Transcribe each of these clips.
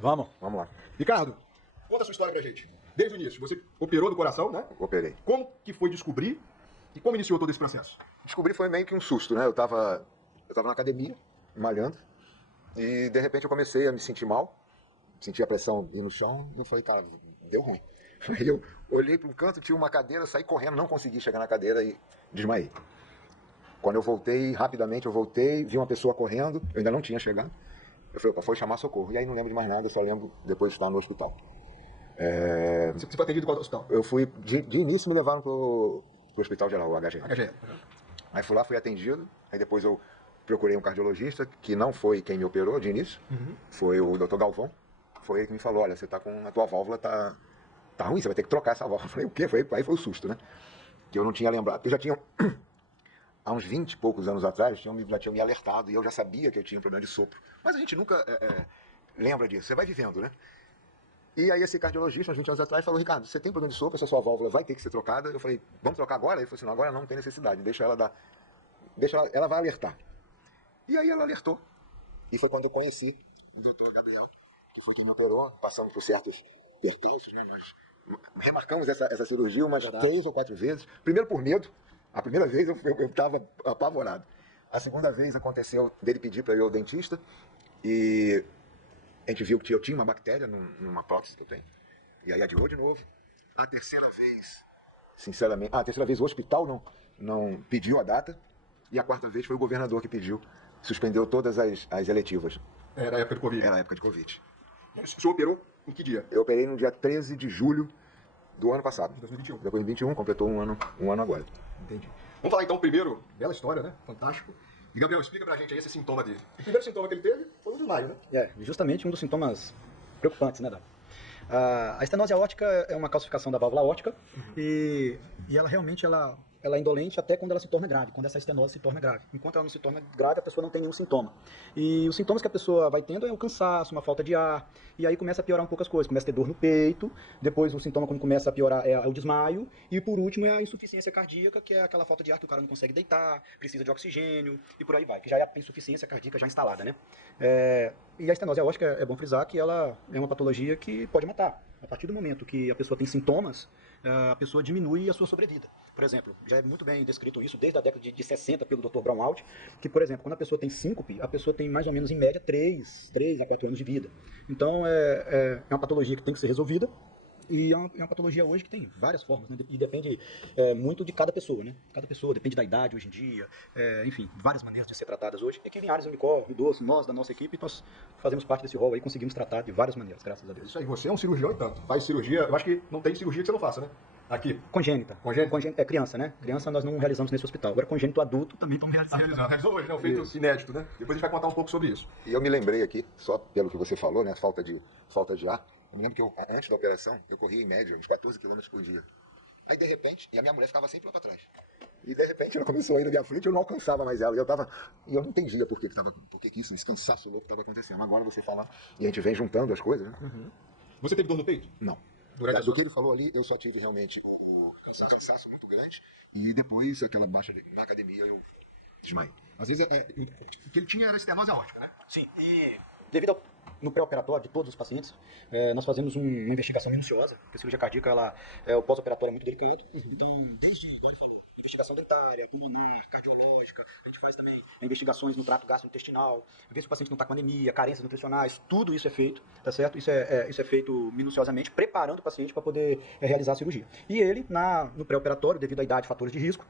Vamos. Vamos lá. Ricardo, conta a sua história pra gente. Desde o início, você operou do coração, né? Operei. Como que foi descobrir e como iniciou todo esse processo? Descobri foi meio que um susto, né? Eu tava na academia, malhando, e de repente eu comecei a me sentir mal, senti a pressão ir no chão, e eu falei, cara, deu ruim. Aí eu olhei para um canto, tinha uma cadeira, saí correndo, não consegui chegar na cadeira e desmaiei. Quando eu voltei, rapidamente eu voltei, vi uma pessoa correndo, eu ainda não tinha chegado. Eu falei, opa, foi chamar socorro. E aí não lembro de mais nada, só lembro depois de estar no hospital. Você foi atendido em qual hospital? Eu fui, de início me levaram pro Hospital Geral, o HGE. HGE. Aí fui lá, fui atendido, aí depois eu procurei um cardiologista, que não foi quem me operou de início, foi o Dr. Galvão. Foi ele que me falou, olha, você tá com, a tua válvula tá ruim, você vai ter que trocar essa válvula. Eu falei, o quê? Aí foi o susto, né? Que eu não tinha lembrado, porque já tinham, há uns 20 e poucos anos atrás, já tinham me alertado, e eu já sabia que eu tinha um problema de sopro. Mas a gente nunca lembra disso, você vai vivendo, né? E aí esse cardiologista, uns 20 anos atrás, falou, Ricardo, você tem problema de sopro, essa sua válvula vai ter que ser trocada. Eu falei, vamos trocar agora? Ele falou assim, não, agora não tem necessidade, ela vai alertar. E aí ela alertou. E foi quando eu conheci o Dr. Gabriel, que foi quem me operou, passamos por certos percalços, né? Nós remarcamos essa cirurgia umas 3 ou 4 vezes. Primeiro por medo, a primeira vez eu estava apavorado. A segunda vez aconteceu dele pedir para eu ir ao dentista e a gente viu que eu tinha uma bactéria numa prótese que eu tenho. E aí adiou de novo. A terceira vez, sinceramente, a terceira vez o hospital não pediu a data. E a quarta vez foi o governador que pediu. Suspendeu todas as eletivas. Era a época do Covid. Era a época de Covid. O senhor operou em que dia? Eu operei no dia 13 de julho do ano passado. De 2021. Depois de 21, completou um ano agora. Entendi. Vamos falar então primeiro, bela história, né? Fantástico. E Gabriel, explica pra gente aí esse sintoma dele. O primeiro sintoma que ele teve foi o desmaio, né? Justamente um dos sintomas preocupantes, né, Dan? A estenose aórtica é uma calcificação da válvula aórtica e ela realmente ela é indolente até quando ela se torna grave, quando essa estenose se torna grave. Enquanto ela não se torna grave, a pessoa não tem nenhum sintoma. E os sintomas que a pessoa vai tendo é o cansaço, uma falta de ar, e aí começa a piorar um pouco as coisas. Começa a ter dor no peito, depois o sintoma quando começa a piorar é o desmaio, e por último é a insuficiência cardíaca, que é aquela falta de ar que o cara não consegue deitar, precisa de oxigênio, e por aí vai, que já é a insuficiência cardíaca já instalada, né? E a estenose aórtica é bom frisar que ela é uma patologia que pode matar. A partir do momento que a pessoa tem sintomas, a pessoa diminui a sua sobrevida. Por exemplo, já é muito bem descrito isso desde a década de 60 pelo Dr. Brownhout, que, por exemplo, quando a pessoa tem síncope, a pessoa tem mais ou menos, em média, 3 a 4 anos de vida. Então, é uma patologia que tem que ser resolvida. E é uma patologia hoje que tem várias formas, né? E depende muito de cada pessoa, né? Cada pessoa, depende da idade hoje em dia, enfim, várias maneiras de ser tratadas hoje. E aqui em Ares Unicórnio, Doce, nós, da nossa equipe, nós fazemos parte desse rol aí, conseguimos tratar de várias maneiras, graças a Deus. Isso aí, você é um cirurgião e tanto. Faz cirurgia, eu acho que não tem cirurgia que você não faça, né? Aqui. Congênita. É criança, né? Criança nós não realizamos nesse hospital. Agora, congênito adulto também estamos realizando. Realizou hoje, né? Um feito inédito, né? Depois a gente vai contar um pouco sobre isso. E eu me lembrei aqui, só pelo que você falou, né? Falta de ar. Eu me lembro que antes da operação, eu corria em média uns 14 km por dia. Aí, de repente, e a minha mulher ficava sempre lá pra trás. E, de repente, ela começou a ir na minha frente e eu não alcançava mais ela. E eu não entendia por que isso, esse cansaço louco estava acontecendo. Agora você fala, e a gente vem juntando as coisas, né? Você teve dor no peito? Não. Do que ele falou ali, eu só tive realmente o cansaço muito grande. E depois, aquela baixa na academia, eu desmaiei. Às vezes, o que ele tinha era estenose aórtica, né? Sim, e devido no pré-operatório de todos os pacientes, nós fazemos uma investigação minuciosa, porque a cirurgia cardíaca, o pós-operatório é muito delicado. Então, desde, igual ele falou, investigação dentária, pulmonar, cardiológica, a gente faz também investigações no trato gastrointestinal, ver se o paciente não está com anemia, carências nutricionais, tudo isso é feito, tá certo? Isso é feito minuciosamente, preparando o paciente para poder realizar a cirurgia. E ele, no pré-operatório, devido à idade e fatores de risco,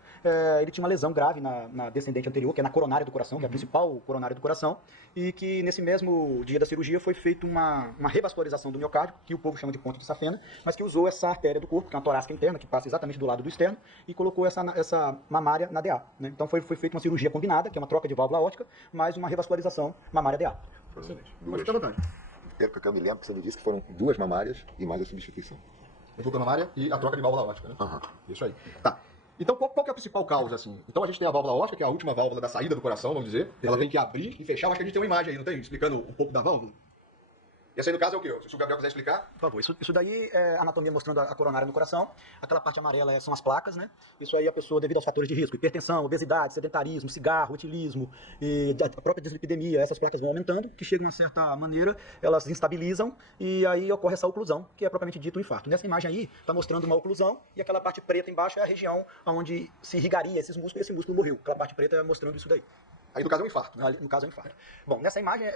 ele tinha uma lesão grave na descendente anterior, que é na coronária do coração, que é a principal coronária do coração, e que nesse mesmo dia da cirurgia foi feita uma revascularização do miocárdio, que o povo chama de ponte de Safena, mas que usou essa artéria do corpo, que é uma torácica interna, que passa exatamente do lado do externo, e colocou essa mamária na DA. Né? Então foi feita uma cirurgia combinada, que é uma troca de válvula aórtica, mais uma revascularização mamária DA. Excelente. Mas fica à vontade. Pelo que eu me lembro, que você me disse que foram 2 mamárias e mais a substituição. A dupla mamária e a troca de válvula aórtica, né? Isso aí. Tá. Então, qual que é a principal causa, assim? Então, a gente tem a válvula aórtica, que é a última válvula da saída do coração, vamos dizer. Ela tem que abrir e fechar. Eu acho que a gente tem uma imagem aí, não tem? Explicando um pouco da válvula. Esse aí, no caso, é o quê? Se o Gabriel quiser explicar. Por favor, isso daí é anatomia mostrando a coronária no coração. Aquela parte amarela são as placas, né? Isso aí a pessoa, devido aos fatores de risco, hipertensão, obesidade, sedentarismo, cigarro, etilismo, e a própria dislipidemia, essas placas vão aumentando, que chegam a uma certa maneira, elas instabilizam e aí ocorre essa oclusão, que é propriamente dito o infarto. Nessa imagem aí, está mostrando uma oclusão e aquela parte preta embaixo é a região onde se irrigaria esses músculos e esse músculo morreu. Aquela parte preta é mostrando isso daí. Aí, no caso, é um infarto, né? No caso é um infarto. Bom, nessa imagem,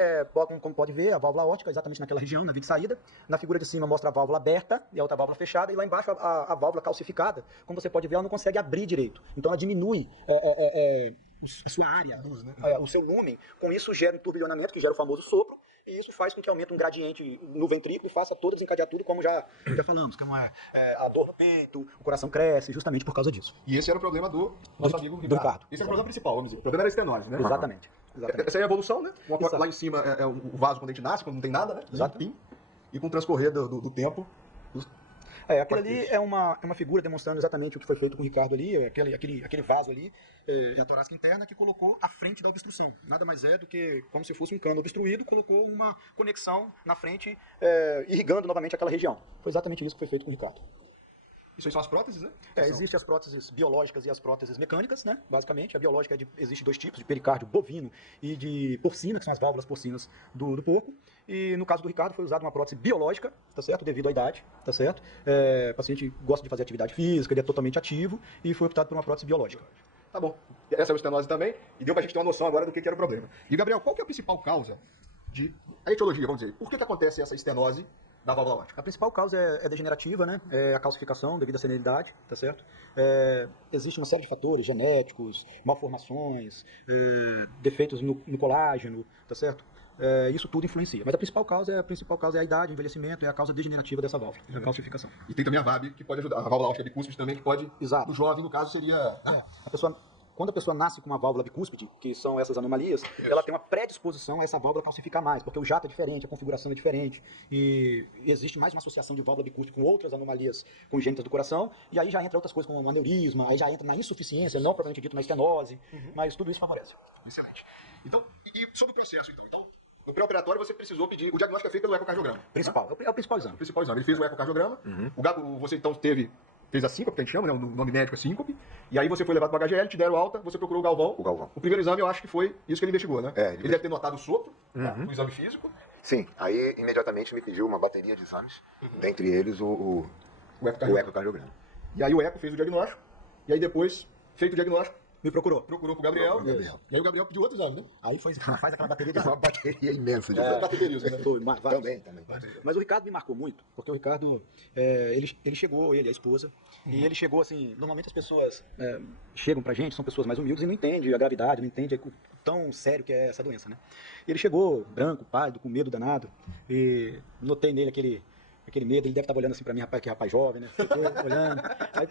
como pode ver, a válvula aórtica exatamente naquela região, na via de saída. Na figura de cima mostra a válvula aberta e a outra válvula fechada. E lá embaixo a válvula calcificada, como você pode ver, ela não consegue abrir direito. Então ela diminui a sua área, o seu lumen. Com isso gera um turbilhonamento, que gera o famoso sopro. E isso faz com que aumente um gradiente no ventrículo e faça todo desencadear tudo, como já falamos, como a dor no peito, o coração cresce, justamente por causa disso. E esse era o problema do nosso amigo Ricardo. Esse era o problema principal, vamos dizer. O problema era a estenose, né? Exatamente. Essa aí é a evolução, né? Lá em cima é o vaso quando a gente nasce, quando não tem nada, né? Exato. E com o transcorrer do tempo... Aquilo ali é uma figura demonstrando exatamente o que foi feito com o Ricardo ali, aquele vaso ali, a torácica interna que colocou à frente da obstrução. Nada mais é do que como se fosse um cano obstruído, colocou uma conexão na frente, irrigando novamente aquela região. Foi exatamente isso que foi feito com o Ricardo. Isso aí são as próteses, né? Existem as próteses biológicas e as próteses mecânicas, né? Basicamente, a biológica existe dois tipos, de pericárdio bovino e de porcina, que são as válvulas porcinas do porco. E no caso do Ricardo foi usada uma prótese biológica, tá certo? Devido à idade, tá certo? O paciente gosta de fazer atividade física, ele é totalmente ativo e foi optado por uma prótese biológica. Tá bom. Essa é a estenose também, e deu pra gente ter uma noção agora do que era o problema. E, Gabriel, qual que é a principal causa a etiologia, vamos dizer? Por que acontece essa estenose da válvula aórtica? A principal causa é degenerativa, né? É a calcificação devido à senilidade, tá certo? Existe uma série de fatores genéticos, malformações, defeitos no colágeno, tá certo? Isso tudo influencia. Mas a principal causa é a idade, o envelhecimento, é a causa degenerativa dessa válvula, a calcificação. E tem também a VAB, que pode ajudar. A válvula aórtica bicúspide também, que pode... Exato. No jovem, no caso, seria... Quando a pessoa nasce com uma válvula bicúspide, que são essas anomalias, ela tem uma predisposição a essa válvula calcificar mais, porque o jato é diferente, a configuração é diferente, e existe mais uma associação de válvula bicúspide com outras anomalias congênitas do coração, e aí já entra outras coisas como um aneurisma, aí já entra na insuficiência, não propriamente dito na estenose, mas tudo isso favorece. Excelente. Então, e sobre o processo, então? No pré-operatório você precisou pedir, o diagnóstico é feito pelo ecocardiograma. Principal, é o principal exame. O principal exame. Ele fez o ecocardiograma, você então fez a síncope, que a gente chama, né? O nome médico é síncope, e aí você foi levado para o HGL, te deram alta, você procurou o Galvão. O Galvão. O primeiro exame eu acho que foi isso que ele investigou, né? Ele deve ter notado o sopro, o exame físico. Sim, aí imediatamente me pediu uma bateria de exames, dentre eles o ecocardiograma. E aí o eco fez o diagnóstico, e aí depois, feito o diagnóstico, Me procurou. Procurou pro Gabriel. E aí o Gabriel pediu outro exame, né? Aí faz aquela bateria de Uma bateria imensa de cateterismo, né? Também. Mas o Ricardo me marcou muito, porque o Ricardo, ele chegou, ele, a esposa, e ele chegou assim, normalmente as pessoas chegam pra gente, são pessoas mais humildes e não entendem a gravidade, não entendem o tão sério que é essa doença, né? E ele chegou branco, pálido, com medo danado, e notei nele aquele medo, ele deve estar olhando assim pra mim, que rapaz jovem, né? Ficou olhando. Aí, a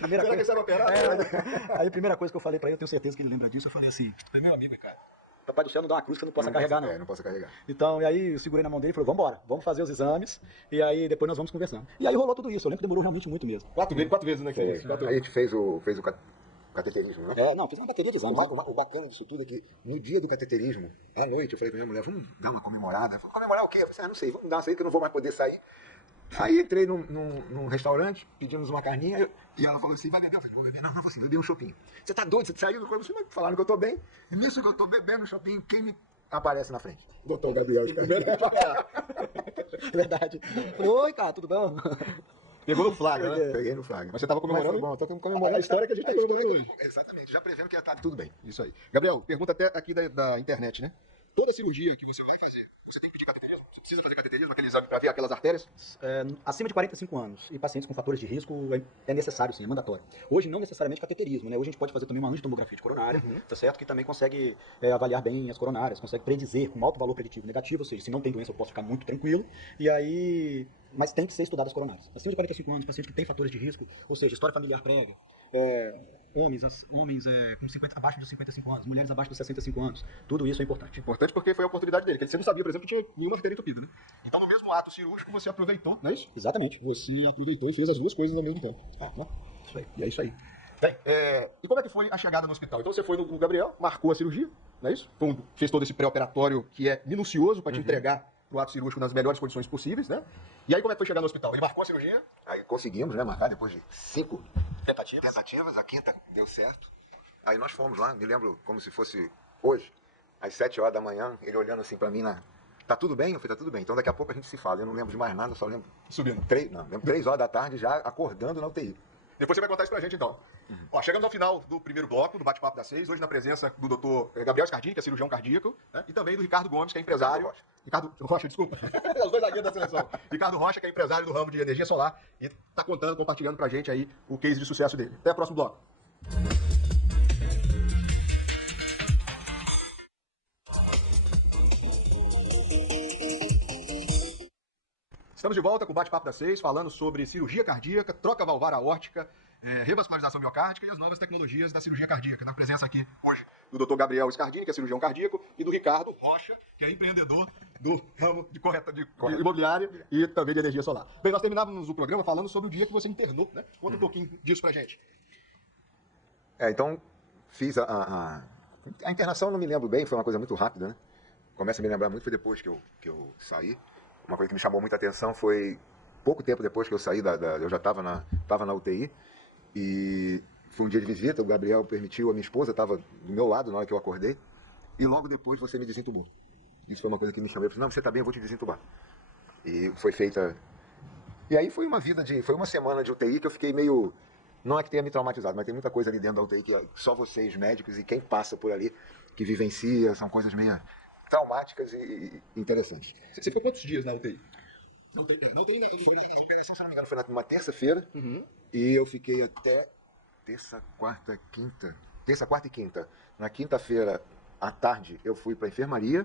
primeira coisa que eu falei pra ele, eu tenho certeza que ele lembra disso, eu falei assim, meu amigo, cara, papai do céu não dá uma cruz que eu não possa carregar, não. Não posso carregar. Então, e aí eu segurei na mão dele e falei, vambora, vamos fazer os exames, e aí depois nós vamos conversando. E aí rolou tudo isso, eu lembro que demorou realmente muito mesmo. 4 vezes, né? Aí a gente fez o cateterismo, né? Não, fiz uma bateria de exames. O bacana disso tudo é que no dia do cateterismo, à noite, eu falei pra minha mulher, vamos dar uma comemorada. Falei, comemorar o quê? Eu falei, não sei, vamos dar uma saída que eu não vou mais poder sair. Aí entrei num restaurante, pedimos uma carninha, e ela falou assim, vai beber? Eu falei, vou beber. Não, assim, eu dei um chopinho. Você tá doido? Você saiu do corpo? Mas falaram que eu tô bem. E nisso que eu tô bebendo o chopinho, quem me aparece na frente? Doutor Gabriel. Verdade. Falei, oi, cara, tudo bom? Pegou no flagra, né? Peguei no flagra. Mas você tava comemorando? Bom, tô comemorando A história que a gente tá comemorando hoje. Exatamente, já prevendo que já tá tudo bem. Isso aí. Gabriel, pergunta até aqui da internet, né? Toda cirurgia que você vai fazer, você tem que pedir cateterismo? Você precisa fazer cateterismo, aquele exame pra ver aquelas artérias? Acima de 45 anos e pacientes com fatores de risco é necessário sim, é mandatório. Hoje não necessariamente cateterismo, né? Hoje a gente pode fazer também uma angiotomografia de coronária, tá certo? Que também consegue avaliar bem as coronárias, consegue predizer com alto valor preditivo negativo, ou seja, se não tem doença eu posso ficar muito tranquilo. E aí, mas tem que ser estudado as coronárias. Acima de 45 anos, paciente que tem fatores de risco, ou seja, história familiar prévia, homens abaixo de 55 anos, mulheres abaixo de 65 anos, tudo isso é importante. Importante porque foi a oportunidade dele, que você não sabia, por exemplo, que tinha nenhuma artéria entupida, né? Então no mesmo ato cirúrgico você aproveitou, não é isso? Exatamente. Você aproveitou e fez as duas coisas ao mesmo tempo. Né? Isso aí. E é isso aí. Bem, e como é que foi a chegada no hospital? Então você foi no Gabriel, marcou a cirurgia, não é isso? Fez todo esse pré-operatório que é minucioso para te entregar pro ato cirúrgico nas melhores condições possíveis, né? E aí como é que foi chegar no hospital? Ele marcou a cirurgia? Aí conseguimos, né, marcar depois de 5 tentativas, a quinta deu certo. Aí nós fomos lá, me lembro como se fosse hoje, às 7 horas da manhã, ele olhando assim pra mim, tá tudo bem? Eu falei, tá tudo bem. Então daqui a pouco a gente se fala. Eu não lembro de mais nada, eu só lembro. Subindo. Lembro 3 horas da tarde já acordando na UTI. Depois você vai contar isso pra gente, então. Ó, chegamos ao final do primeiro bloco, do Bate-Papo das 6, hoje na presença do Dr. Gabriel Scardini, que é cirurgião cardíaco, né? E também do Ricardo Gomes, que é empresário. Ricardo Rocha, desculpa. Os dois zagueiros da seleção. Ricardo Rocha, que é empresário do ramo de energia solar e tá contando, compartilhando pra gente aí o case de sucesso dele. Até o próximo bloco. Estamos de volta com o Bate-Papo das 6, falando sobre cirurgia cardíaca, troca valvar aórtica, revascularização miocárdica e as novas tecnologias da cirurgia cardíaca. Na presença aqui hoje do Dr. Gabriel Scardini, que é cirurgião cardíaco, e do Ricardo Rocha, que é empreendedor do ramo de imobiliária e também de energia solar. Bem, nós terminávamos o programa falando sobre o dia que você internou, né? Conta um pouquinho disso pra gente. Então, fiz a internação, não me lembro bem, foi uma coisa muito rápida, né? Começa a me lembrar muito, foi depois que eu saí. Uma coisa que me chamou muita atenção foi pouco tempo depois que eu saí, eu já estava na UTI, e foi um dia de visita, o Gabriel permitiu, a minha esposa estava do meu lado na hora que eu acordei, e logo depois você me desentubou. Isso foi uma coisa que me chamou, eu falei, não, você está bem, eu vou te desentubar. E foi feita... E aí foi uma semana de UTI que eu fiquei meio... Não é que tenha me traumatizado, mas tem muita coisa ali dentro da UTI que só vocês, médicos, e quem passa por ali, que vivencia, são coisas meio traumáticas e interessantes. Você ficou quantos dias na UTI? Na UTI, a operação, se não me engano, foi numa terça-feira, e eu fiquei até terça, quarta e quinta. Na quinta-feira, à tarde, eu fui para a enfermaria.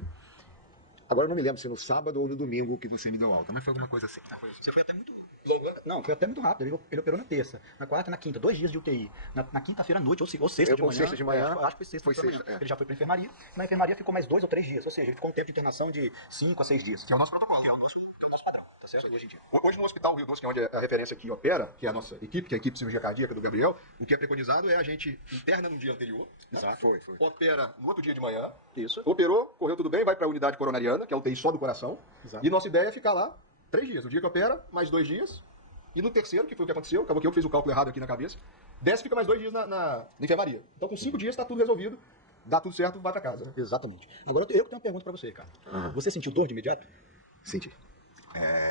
Agora eu não me lembro se no sábado ou no domingo que você me deu alta, mas foi alguma coisa assim. Você foi até muito longo, né? Não, foi até muito rápido. Ele operou na terça, na quarta e na quinta, 2 dias de UTI. Na quinta-feira à noite, ou sexta de manhã. Sexta de manhã. Acho que foi sexta. Ele já foi para a enfermaria. Na enfermaria ficou mais 2 ou 3 dias. Ou seja, ele ficou um tempo de internação de 5 a 6 dias. Que é o nosso protocolo. Que é o nosso padrão. Tá certo? Hoje em dia. Hoje no Hospital Rio Doce, que é onde a referência aqui opera, que é a nossa equipe, que é a equipe de cirurgia cardíaca do Gabriel, o que é preconizado é a gente interna no dia anterior. Exato. Foi. Opera no outro dia de manhã. Isso. Operou, correu tudo bem, vai para a unidade coronariana, que é o UTI só do coração. Exato. E nossa ideia é ficar lá 3 dias. O dia que opera, mais 2 dias. E no terceiro, que foi o que aconteceu, acabou que eu fiz o cálculo errado aqui na cabeça, desce e fica mais 2 dias na enfermaria. Então com 5 dias está tudo resolvido, dá tudo certo, vai para casa. Né? Exatamente. Agora eu tenho uma pergunta para você, cara. Você sentiu dor de imediato? Senti.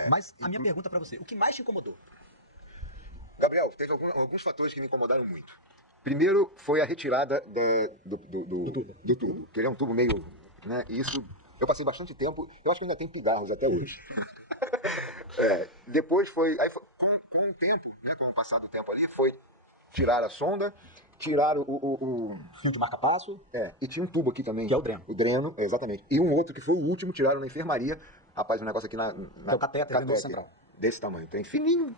Mas a minha pergunta para você, o que mais te incomodou? Gabriel, teve alguns fatores que me incomodaram muito. Primeiro foi a retirada do tubo, que ele é um tubo meio... Né, e isso, eu passei bastante tempo, eu acho que ainda tem pigarros até hoje. Depois foi... Aí foi com um tempo, né, com o passar do tempo ali, foi tirar a sonda, tirar o Fio de marca-passo. e tinha um tubo aqui também. Que é o dreno. O dreno, exatamente. E um outro que foi o último, tiraram na enfermaria. Rapaz, um negócio aqui na Que é o catéter dentro do central. Desse tamanho, tem fininho.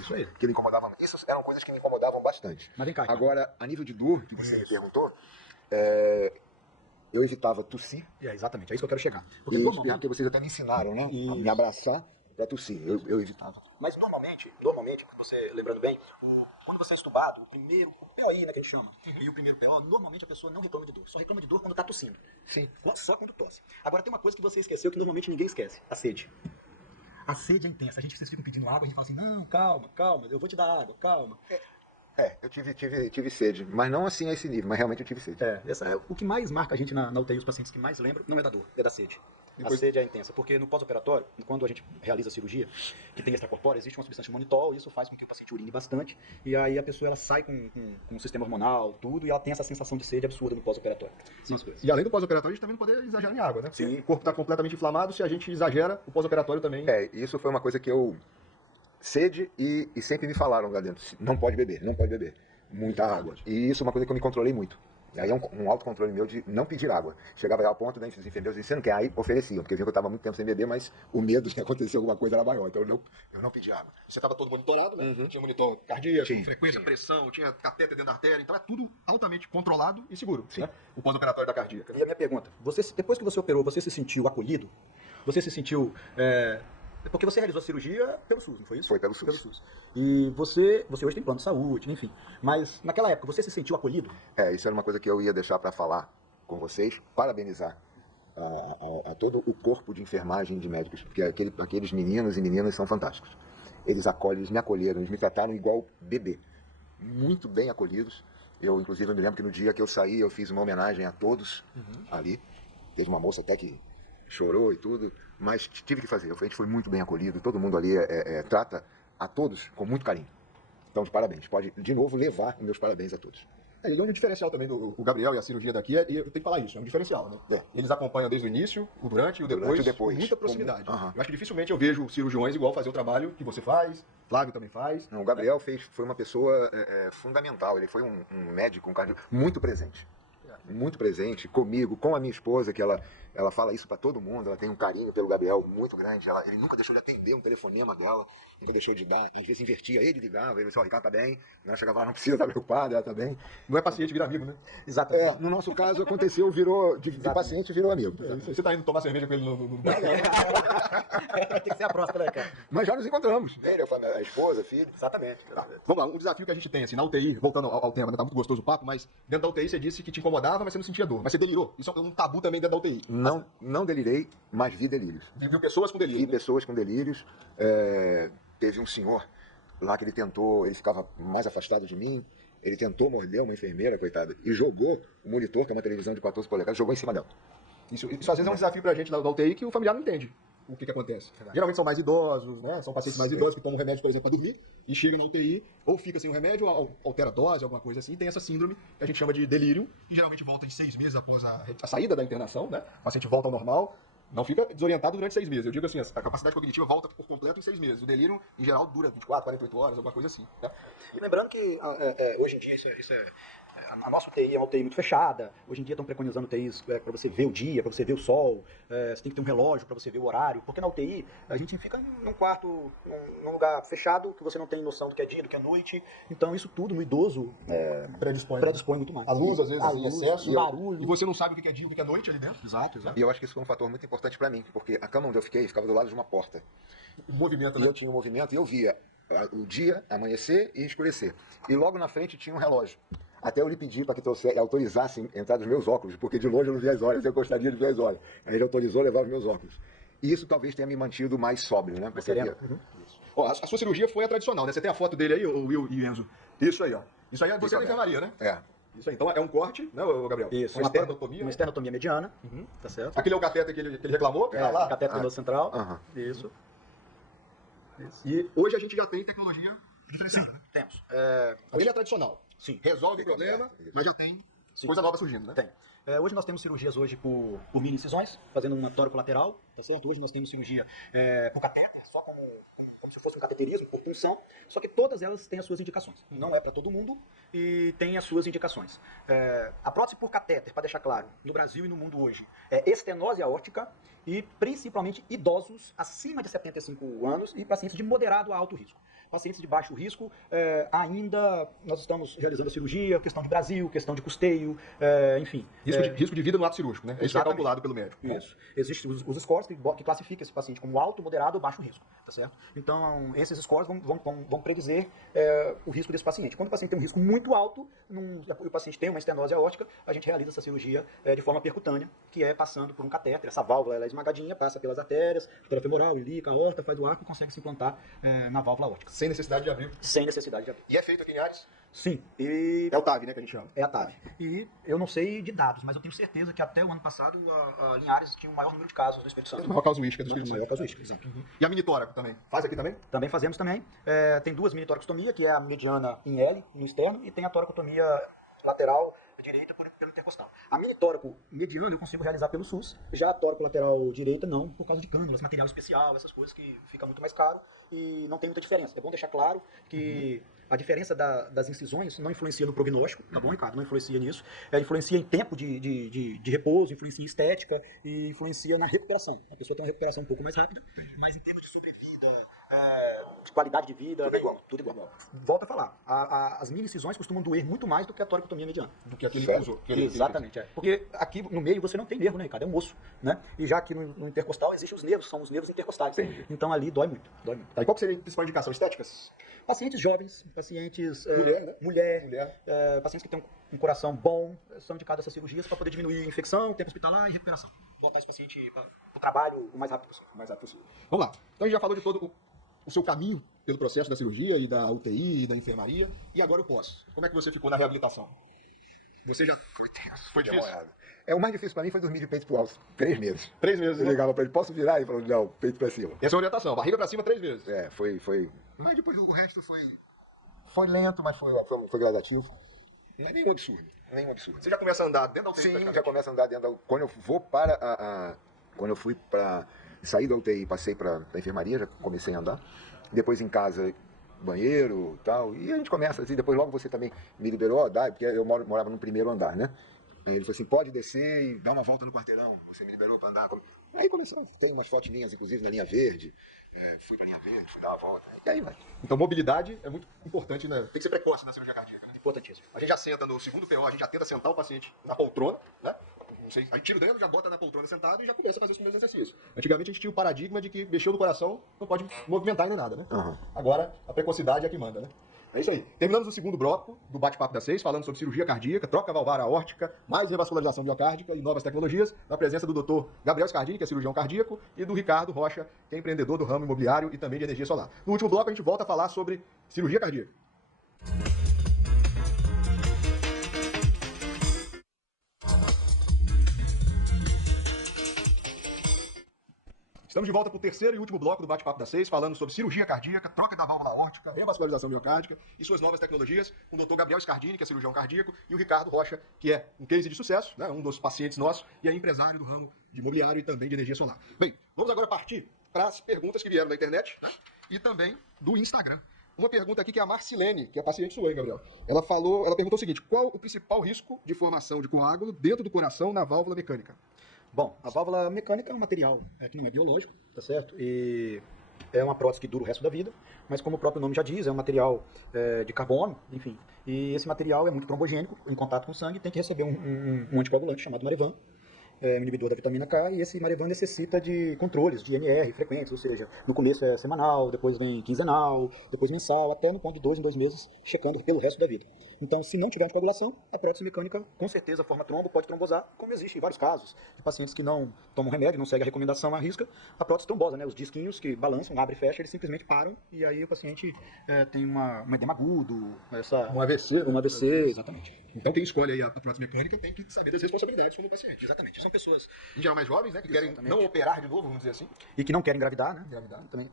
Isso aí. Que me incomodava. Isso eram coisas que me incomodavam bastante. Mas vem cá, então. Agora, a nível de dor, que você me perguntou, eu evitava tossir. Exatamente, é isso que eu quero chegar. Porque Porque vocês até me ensinaram, né? A me abraçar para tossir. Eu evitava. Mas normalmente, você lembrando bem, quando você é estubado, o POI, né, que a gente chama, e o primeiro PO, normalmente a pessoa não reclama de dor. Só reclama de dor quando tá tossindo. Sim. Só quando tosse. Agora tem uma coisa que você esqueceu que normalmente ninguém esquece. A sede. A sede é intensa. Vocês ficam pedindo água, a gente fala assim, não, calma, eu vou te dar água, calma. Eu tive sede, mas não assim a esse nível, mas realmente eu tive sede. O que mais marca a gente na UTI, os pacientes que mais lembram, não é da dor, é da sede. A sede é intensa, porque no pós-operatório, quando a gente realiza a cirurgia, que tem extracorpórea, existe uma substância monitol, e isso faz com que o paciente urine bastante, e aí a pessoa ela sai com o sistema hormonal, tudo, e ela tem essa sensação de sede absurda no pós-operatório. E além do pós-operatório, a gente também não pode exagerar em água, né? Sim. Se o corpo está completamente inflamado, se a gente exagera, o pós-operatório também... Isso foi uma coisa que eu... Sede e sempre me falaram lá dentro, não pode beber. Muita água. E isso é uma coisa que eu me controlei muito. E aí é um autocontrole meu de não pedir água. Chegava ao ponto dos enfermeiros dizendo que aí ofereciam, porque viam que eu estava muito tempo sem beber, mas o medo de acontecer alguma coisa era maior. Então eu não pedi água. Você estava todo monitorado, né? Tinha monitor cardíaco, frequência, pressão, tinha catéter dentro da artéria, então é tudo altamente controlado e seguro. Né? O pós-operatório da cardíaca. E a minha pergunta, depois que você operou, você se sentiu acolhido? Você se sentiu... Porque você realizou a cirurgia pelo SUS, não foi isso? Foi pelo SUS. E você hoje tem plano de saúde, enfim. Mas naquela época, você se sentiu acolhido? Isso era uma coisa que eu ia deixar para falar com vocês, parabenizar a todo o corpo de enfermagem de médicos, porque aqueles meninos e meninas são fantásticos. Eles me acolheram, eles me trataram igual bebê, muito bem acolhidos. Inclusive, eu me lembro que no dia que eu saí, eu fiz uma homenagem a todos ali. Teve uma moça até que chorou e tudo, mas tive que fazer. A gente foi muito bem acolhido, todo mundo ali trata a todos com muito carinho. Então, de parabéns. Pode, de novo, levar meus parabéns a todos. E o diferencial também do Gabriel e a cirurgia daqui, e eu tenho que falar isso, é um diferencial, né? Eles acompanham desde o início, o durante e o depois, com muita proximidade. Eu acho que dificilmente eu vejo cirurgiões igual fazer o trabalho que você faz, Flávio também faz. Não, o Gabriel foi uma pessoa fundamental, ele foi um médico, um cardiologista muito presente. Muito presente comigo, com a minha esposa, que ela fala isso pra todo mundo, ela tem um carinho pelo Gabriel muito grande, ele nunca deixou de atender um telefonema dela, nunca deixou de dar, em vez de invertia, ele ligava, ele disse, ó, Ricardo tá bem, não chegava lá, não precisa estar preocupado, ela tá bem. Não é paciente, vira amigo, né? Exatamente. No nosso caso aconteceu, de paciente virou amigo. Você tá indo tomar cerveja com ele no bar? Tem que ser a próxima, né, cara? Mas já nos encontramos, ele, a esposa, filho. Exatamente. Vamos lá, um desafio que a gente tem, assim, na UTI, voltando ao tema, né, tá muito gostoso o papo, mas dentro da UTI você disse que te incomodava, mas você não sentia dor, mas você delirou. Isso é um tabu também dentro da UTI. Não delirei, mas vi delírios. Viu pessoas com delírio. Vi pessoas com delírios. Teve um senhor lá que ele ficava mais afastado de mim, ele tentou morder uma enfermeira, coitada, e jogou o monitor, que é uma televisão de 14 polegadas, jogou em cima dela. Isso às vezes é um desafio pra gente da UTI que o familiar não entende o que acontece. Geralmente são mais idosos, né? São pacientes mais idosos que tomam remédio, por exemplo, para dormir e chegam na UTI, ou fica sem o remédio, ou altera a dose, alguma coisa assim, tem essa síndrome que a gente chama de delírio, e geralmente volta em 6 meses após a saída da internação, né? O paciente volta ao normal, não fica desorientado durante 6 meses. Eu digo assim, a capacidade cognitiva volta por completo em 6 meses. O delírio, em geral, dura 24, 48 horas, alguma coisa assim. Né? E lembrando que hoje em dia a nossa UTI é uma UTI muito fechada. Hoje em dia estão preconizando UTIs para você ver o dia, para você ver o sol. Você tem que ter um relógio para você ver o horário. Porque na UTI a gente fica num quarto, num lugar fechado, que você não tem noção do que é dia, do que é noite. Então isso tudo no idoso predispõe muito mais. A luz, às vezes, em excesso. O barulho. E você não sabe o que é dia, o que é noite ali dentro. Exato. E eu acho que isso foi um fator muito importante para mim, porque a cama onde eu fiquei ficava do lado de uma porta. O movimento, E né? eu tinha um movimento e eu via o dia amanhecer e escurecer. E logo na frente tinha um relógio. Até eu lhe pedi para que autorizasse a entrar dos meus óculos, porque de longe eu não via as horas, eu gostaria de ver as horas. Aí ele autorizou levar os meus óculos. E isso talvez tenha me mantido mais sóbrio, né? Porque Ó, a sua cirurgia foi a tradicional, né? Você tem a foto dele aí, o Will e Enzo? Isso aí, ó. Isso aí é você da enfermaria, né? Isso aí. Então é um corte, né, Gabriel? Isso. Uma esternotomia. Uma esternotomia mediana. Tá certo? Aquele é o cateter que ele reclamou? Lá. Cateter venoso central. Isso. E hoje a gente já tem tecnologia diferenciada. Temos. Ele é tradicional. Sim. Resolve o problema, mas já tem coisa nova surgindo, né? Tem. Hoje nós temos cirurgias por mini incisões, fazendo uma tóraco-lateral, tá certo? Hoje nós temos cirurgia por catéter, só como se fosse um cateterismo, por punção, só que todas elas têm as suas indicações. Não é para todo mundo e tem as suas indicações. A prótese por catéter, para deixar claro, no Brasil e no mundo hoje, é estenose aórtica e principalmente idosos acima de 75 anos e pacientes de moderado a alto risco. Pacientes de baixo risco, ainda nós estamos realizando a cirurgia, questão de Brasil, questão de custeio, enfim. Risco de vida no ato cirúrgico, né? Isso é calculado pelo médico. Isso. Existem os scores que classificam esse paciente como alto, moderado ou baixo risco, tá certo? Então, esses scores vão predizer o risco desse paciente. Quando o paciente tem um risco muito alto, o paciente tem uma estenose aórtica, a gente realiza essa cirurgia de forma percutânea, que é passando por um catéter. Essa válvula ela é esmagadinha, passa pelas artérias, artéria femoral, ilíaca, aorta, faz o arco e consegue se implantar na válvula aórtica. Sem necessidade de abrir. Sem necessidade de abrir. E é feito aqui em Ares? Sim. É o TAV, né, que a gente chama. É a TAV. E eu não sei de dados, mas eu tenho certeza que até o ano passado a Linhares tinha o maior número de casos no Espírito Santo. A maior casuística do Espírito Santo. Maior casuística, exato. E a mini tóraco também? Faz aqui também? Também fazemos também. Tem duas mini toracotomia, que é a mediana em L, no externo, e tem a toracotomia lateral direita pelo intercostal. A mini tóraco mediana eu consigo realizar pelo SUS, já a tóraco lateral direita não, por causa de cânulas, material especial, essas coisas que fica muito mais caro e não tem muita diferença. É bom deixar claro que a diferença das incisões não influencia no prognóstico, tá bom, Ricardo? Não influencia nisso. Influencia em tempo de repouso, influencia em estética e influencia na recuperação. A pessoa tem uma recuperação um pouco mais rápida, mas em termos de sobrevida, de qualidade de vida, tudo igual. Volto a falar, as mini incisões costumam doer muito mais do que a toricotomia mediana. Do que aquele que usou. Exatamente, Porque aqui no meio você não tem nervo, né, Ricardo? É um osso, né? E já aqui no intercostal existem os nervos, são os nervos intercostais. Entendi. Então ali dói muito. Tá, e qual que seria a principal indicação? Estéticas? Pacientes jovens, pacientes... Mulher. Pacientes que têm um coração bom, são indicadas essas cirurgias para poder diminuir a infecção, tempo hospitalar e recuperação. voltar esse paciente para o trabalho o mais rápido possível. O mais rápido possível. Vamos lá. Então a gente já falou de todo o seu caminho pelo processo da cirurgia e da UTI e da enfermaria. E agora o pós. Como é que você ficou na reabilitação? Você já... Foi tenso. Foi difícil? Demorado. O mais difícil pra mim foi dormir de peito pro alto. 3 meses. 3 meses, Eu né? ligava pra ele, posso virar? Ele falou, não, peito pra cima. Essa é a orientação. Barriga pra cima 3 vezes. Foi. Mas depois o resto foi lento, mas foi gradativo. Não é nenhum absurdo. Nenhum absurdo. Você já começa a andar dentro da UTI? Sim, praticamente? já começa a andar dentro da... Quando eu vou para quando eu fui para... Saí da UTI e passei para a enfermaria, já comecei a andar. Depois em casa, banheiro e tal. E a gente começa assim, depois logo você também me liberou, porque eu morava no primeiro andar, né? Aí ele falou assim, pode descer e dar uma volta no quarteirão. Você me liberou para andar. Aí começou, tem umas fotos minhas, inclusive, na linha verde. Fui para a linha verde, fui dar uma volta. E aí vai. Então mobilidade é muito importante, né? Tem que ser precoce na cirurgia cardíaca. Né? Importantíssimo. A gente já senta no segundo PO, a gente já tenta sentar o paciente na poltrona, né? Não sei, a gente tira o dedo, já bota na poltrona sentado e já começa a fazer os primeiros exercícios. Antigamente a gente tinha o paradigma de que mexeu no coração, não pode movimentar nem nada, né? Uhum. Agora a precocidade é a que manda, né? É isso aí. Terminamos o segundo bloco do Bate-Papo das 6, falando sobre cirurgia cardíaca, troca valvar aórtica, mais revascularização biocárdica e novas tecnologias, na presença do Dr. Gabriel Scardini, que é cirurgião cardíaco, e do Ricardo Rocha, que é empreendedor do ramo imobiliário e também de energia solar. No último bloco a gente volta a falar sobre cirurgia cardíaca. Estamos de volta para o terceiro e último bloco do Bate-Papo das 6, falando sobre cirurgia cardíaca, troca da válvula aórtica, revascularização biocárdica e suas novas tecnologias, com o Dr. Gabriel Scardini, que é cirurgião cardíaco, e o Ricardo Rocha, que é um case de sucesso, né, um dos pacientes nossos, e é empresário do ramo de imobiliário e também de energia solar. Bem, vamos agora partir para as perguntas que vieram da internet, né, e também do Instagram. Uma pergunta aqui que é a Marcilene, que é paciente sua, hein, Gabriel? Ela perguntou o seguinte: qual o principal risco de formação de coágulo dentro do coração na válvula mecânica? Bom, a válvula mecânica é um material que não é biológico, tá certo? E é uma prótese que dura o resto da vida, mas como o próprio nome já diz, é um material de carbono, enfim. E esse material é muito trombogênico, em contato com o sangue, tem que receber um anticoagulante chamado Marevan, um inibidor da vitamina K, e esse Marevan necessita de controles de NR frequentes, ou seja, no começo é semanal, depois vem quinzenal, depois mensal, até no ponto de 2 em 2 meses, checando pelo resto da vida. Então, se não tiver anticoagulação, a prótese mecânica com certeza forma trombo, pode trombosar, como existe em vários casos de pacientes que não tomam remédio, não seguem a recomendação, arrisca, a prótese trombosa, né? Os disquinhos que balançam, abre e fecha, eles simplesmente param, e aí o paciente tem um edema agudo, Um AVC. Um AVC, exatamente. Então quem escolhe aí a prótese mecânica tem que saber das responsabilidades como paciente. Exatamente. São pessoas Em geral mais jovens, né, que querem Exatamente. não operar de novo, vamos dizer assim. e que não querem engravidar, né? Engravidar. Também.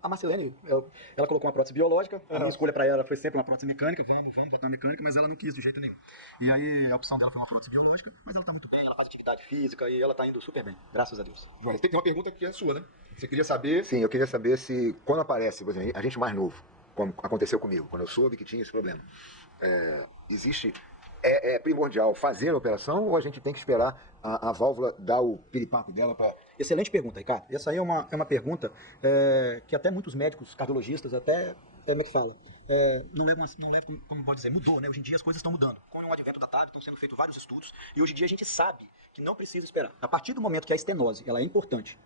A Marcelene, ela colocou uma prótese biológica, a minha escolha para ela foi sempre uma prótese mecânica, vamos botar uma mecânica, mas ela não quis de jeito nenhum. E aí a opção dela foi uma prótese biológica, mas ela tá muito bem, ela faz atividade física e ela tá indo super bem, graças a Deus. Joia, tem uma pergunta que é sua, né? Você queria saber... Sim, eu queria saber se, quando aparece, por exemplo, a gente mais novo, como aconteceu comigo, quando eu soube que tinha esse problema, existe... É primordial fazer a operação ou a gente tem que esperar a válvula dar o piripaque dela para... Excelente pergunta, Ricardo. Essa aí é uma pergunta que até muitos médicos, cardiologistas, até, como é que fala? Não levam, como pode dizer, mudou, né? Hoje em dia as coisas estão mudando. Com o advento da TAV, estão sendo feitos vários estudos, e hoje em dia a gente sabe que não precisa esperar. A partir do momento que a estenose, ela é importante,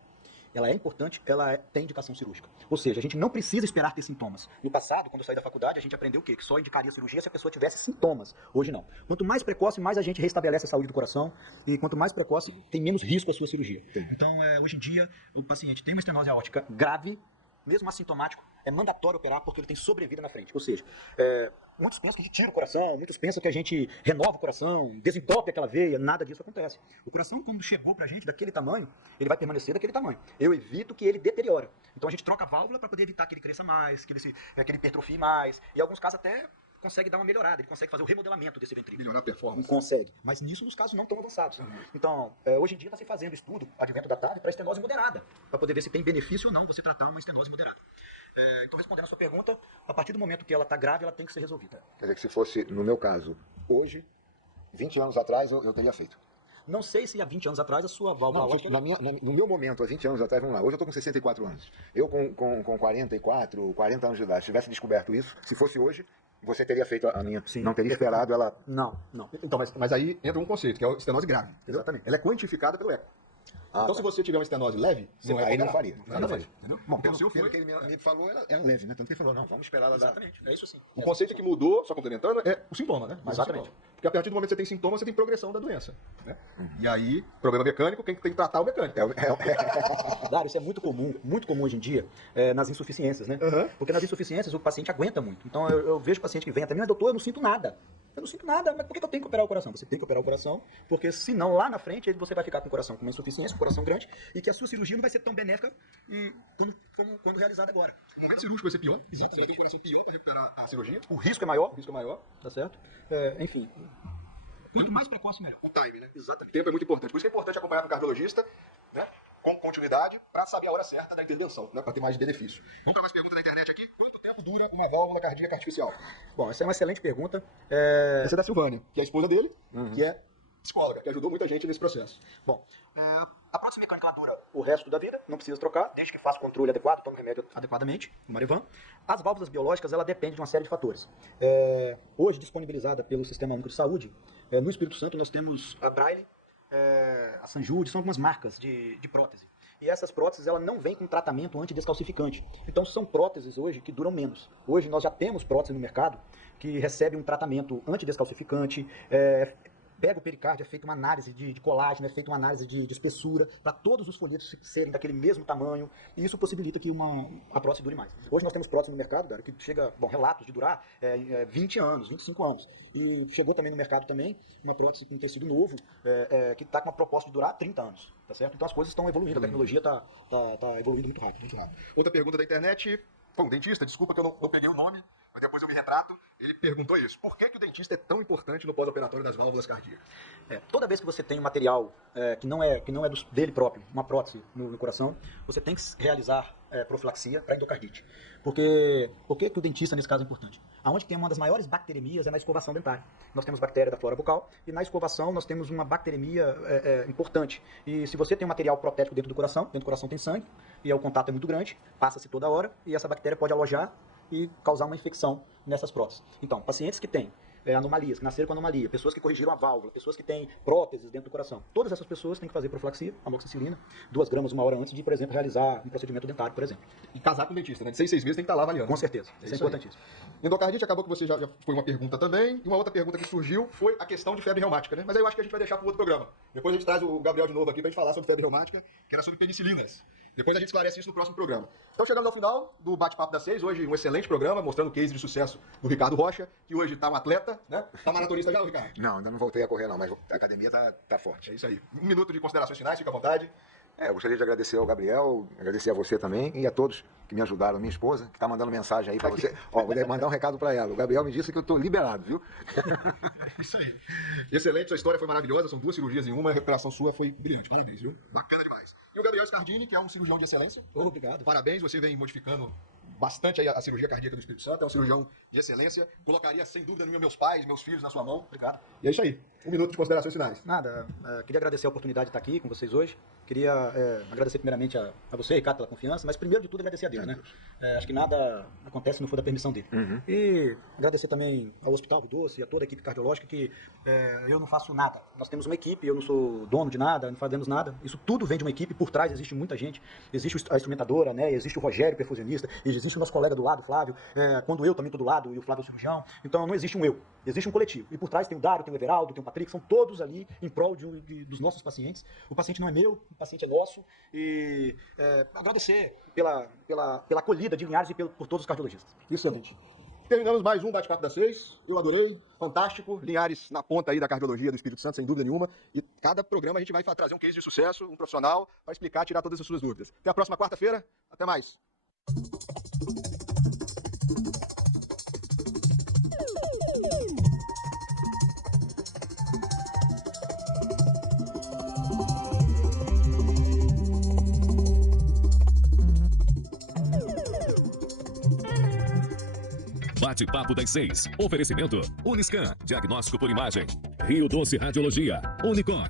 ela tem indicação cirúrgica. Ou seja, a gente não precisa esperar ter sintomas. No passado, quando eu saí da faculdade, a gente aprendeu o quê? Que só indicaria cirurgia se a pessoa tivesse sintomas. Hoje não. Quanto mais precoce, mais a gente restabelece a saúde do coração, e quanto mais precoce, tem menos risco a sua cirurgia. Então, hoje em dia, o paciente tem uma estenose aórtica grave, mesmo assintomático, é mandatório operar porque ele tem sobrevida na frente. Ou seja, muitos pensam que a gente tira o coração, muitos pensam que a gente renova o coração, desentope aquela veia, nada disso acontece. O coração, quando chegou pra gente daquele tamanho, ele vai permanecer daquele tamanho. Eu evito que ele deteriore. Então a gente troca a válvula para poder evitar que ele cresça mais, que ele hipertrofie mais, e em alguns casos até consegue dar uma melhorada, ele consegue fazer o remodelamento desse ventrículo. Melhorar a performance. Consegue, mas nisso nos casos não tão avançados. Então, hoje em dia está se fazendo estudo, advento da TAV, para estenose moderada, para poder ver se tem benefício ou não você tratar uma estenose moderada. Então, respondendo a sua pergunta, a partir do momento que ela está grave, ela tem que ser resolvida. Quer dizer que se fosse, no meu caso, hoje, 20 anos atrás, eu teria feito. Não sei se há 20 anos atrás a sua válvula aórtica... No meu momento, há 20 anos atrás, vamos lá, hoje eu estou com 64 anos. Eu com 44, 40 anos de idade, se tivesse descoberto isso, se fosse hoje, você teria feito a minha. Sim. Não teria esperado ela... Não. Então, mas aí entra um conceito, que é a estenose grave. Entendeu? Exatamente. Ela é quantificada pelo eco. Então, se você tiver uma estenose leve, você Não, vai aí não operar. faria. Não faria. Entendeu? Bom, Pelo seu que foi... ele me falou, era leve, né? Tanto que ele falou, não, vamos esperar ela dar... Exatamente, é isso sim. O conceito que mudou, só complementando, é o sintoma, né? Mas Exatamente. Porque Porque a partir do momento que você tem sintomas, você tem progressão da doença. Né? E aí, problema mecânico, quem tem que tratar é o mecânico. Dário, isso é muito comum hoje em dia, nas insuficiências, né? Porque nas insuficiências o paciente aguenta muito. Então eu vejo paciente que vem até mim, mas doutor, eu não sinto nada. Eu não sinto nada, mas por que eu tenho que operar o coração? Você tem que operar o coração, porque senão lá na frente você vai ficar com o coração com uma insuficiência, um coração grande, e que a sua cirurgia não vai ser tão benéfica quando realizada agora. O momento cirúrgico vai ser pior. Exato. Você vai ter um coração pior para recuperar a cirurgia. O risco é maior. Tá certo? Enfim. Quanto mais precoce, melhor. O time, né? Exatamente. O tempo é muito importante. Por isso que é importante acompanhar no cardiologista, né? Com continuidade, para saber a hora certa da intervenção, né? Para ter mais benefício. Vamos para mais perguntas da internet aqui. Quanto tempo dura uma válvula cardíaca artificial? Bom, essa é uma excelente pergunta. Essa é da Silvânia, que é a esposa dele, que é psicóloga, que ajudou muita gente nesse processo. Bom, a prótese mecânica ela dura o resto da vida, não precisa trocar, desde que faça o controle adequado, tome remédio adequadamente, o Marivan. As válvulas biológicas, ela depende de uma série de fatores. Hoje, disponibilizada pelo Sistema Único de Saúde, no Espírito Santo nós temos a Braille, a Sanjude, são algumas marcas de prótese. E essas próteses, ela não vem com tratamento antidescalcificante. Então, são próteses hoje que duram menos. Hoje, nós já temos prótese no mercado que recebe um tratamento antidescalcificante, pega o pericárdio, é feita uma análise de colágeno, é feita uma análise de espessura, para todos os folhetos serem daquele mesmo tamanho, e isso possibilita que a prótese dure mais. Hoje nós temos prótese no mercado, cara, que chega, relatos de durar 20 anos, 25 anos. E chegou também no mercado também uma prótese com tecido novo, que está com uma proposta de durar 30 anos, tá certo? Então as coisas estão evoluindo, a tecnologia está evoluindo muito rápido, muito rápido. Outra pergunta da internet, foi um dentista, desculpa que eu não peguei o nome, mas depois eu me retrato, ele perguntou isso. Por que o dentista é tão importante no pós-operatório das válvulas cardíacas? Toda vez que você tem um material que não é dele próprio, uma prótese no coração, você tem que realizar profilaxia para endocardite. Por que o dentista, nesse caso, é importante? Aonde tem uma das maiores bacteremias é na escovação dentária. Nós temos bactéria da flora bucal e na escovação nós temos uma bacteremia importante. E se você tem um material protético dentro do coração tem sangue e o contato é muito grande, passa-se toda hora e essa bactéria pode alojar e causar uma infecção nessas próteses. Então, pacientes que têm anomalias, que nasceram com anomalia, pessoas que corrigiram a válvula, pessoas que têm próteses dentro do coração, todas essas pessoas têm que fazer profilaxia, amoxicilina, 2 gramas uma hora antes de, por exemplo, realizar um procedimento dentário, por exemplo. E casar com o dentista, né? De 6 meses tem que estar lá avaliando. Com certeza, isso é importantíssimo. Endocardite, acabou que você já foi uma pergunta também, e uma outra pergunta que surgiu foi a questão de febre reumática, né? Mas aí eu acho que a gente vai deixar para o outro programa. Depois a gente traz o Gabriel de novo aqui para a gente falar sobre febre reumática, que era sobre penicilinas. Depois a gente esclarece isso no próximo programa. Então, chegando ao final do Bate-Papo das 6, hoje um excelente programa, mostrando o case de sucesso do Ricardo Rocha, que hoje está um atleta, né? Está maratonista já, Ricardo? Não, ainda não voltei a correr não, mas a academia tá forte. É isso aí. 1 minuto de considerações finais, fica à vontade. Eu gostaria de agradecer ao Gabriel, agradecer a você também e a todos que me ajudaram, minha esposa, que está mandando mensagem aí para você. Vou mandar um recado para ela. O Gabriel me disse que eu estou liberado, viu? É isso aí. Excelente, sua história foi maravilhosa, são 2 cirurgias em uma, a recuperação sua foi brilhante. Parabéns, viu? Bacana demais. E o Gabriel Scardini, que é um cirurgião de excelência. Obrigado. Parabéns, você vem modificando bastante a cirurgia cardíaca do Espírito Santo, é um cirurgião de excelência. Colocaria, sem dúvida nenhuma, meus pais, meus filhos na sua mão. Obrigado. E é isso aí. 1 minuto de considerações finais. Nada, queria agradecer a oportunidade de estar aqui com vocês hoje. Queria agradecer primeiramente a você, Ricardo, pela confiança, mas primeiro de tudo agradecer a Deus, né? Acho que nada acontece se não for da permissão dele. E agradecer também ao Hospital do Doce e a toda a equipe cardiológica que eu não faço nada. Nós temos uma equipe, eu não sou dono de nada, não fazemos nada. Isso tudo vem de uma equipe, por trás existe muita gente. Existe a instrumentadora, né? Existe o Rogério, perfusionista, existe o nosso colega do lado, Flávio, quando eu também estou do lado e o Flávio é o cirurgião. Então não existe um eu, existe um coletivo. E por trás tem o Dário, tem o Everaldo, tem o Patrick, são todos ali em prol dos nossos pacientes. O paciente não é meu, o paciente é nosso. E agradecer pela acolhida de Linhares e por todos os cardiologistas. Excelente. Terminamos mais um Bate-Papo das 6. Eu adorei, fantástico. Linhares na ponta aí da cardiologia do Espírito Santo, sem dúvida nenhuma. E cada programa a gente vai trazer um case de sucesso, um profissional, para explicar, tirar todas as suas dúvidas. Até a próxima quarta-feira. Até mais. Bate-Papo das 6. Oferecimento Uniscan, diagnóstico por imagem. Rio Doce Radiologia. Unicor.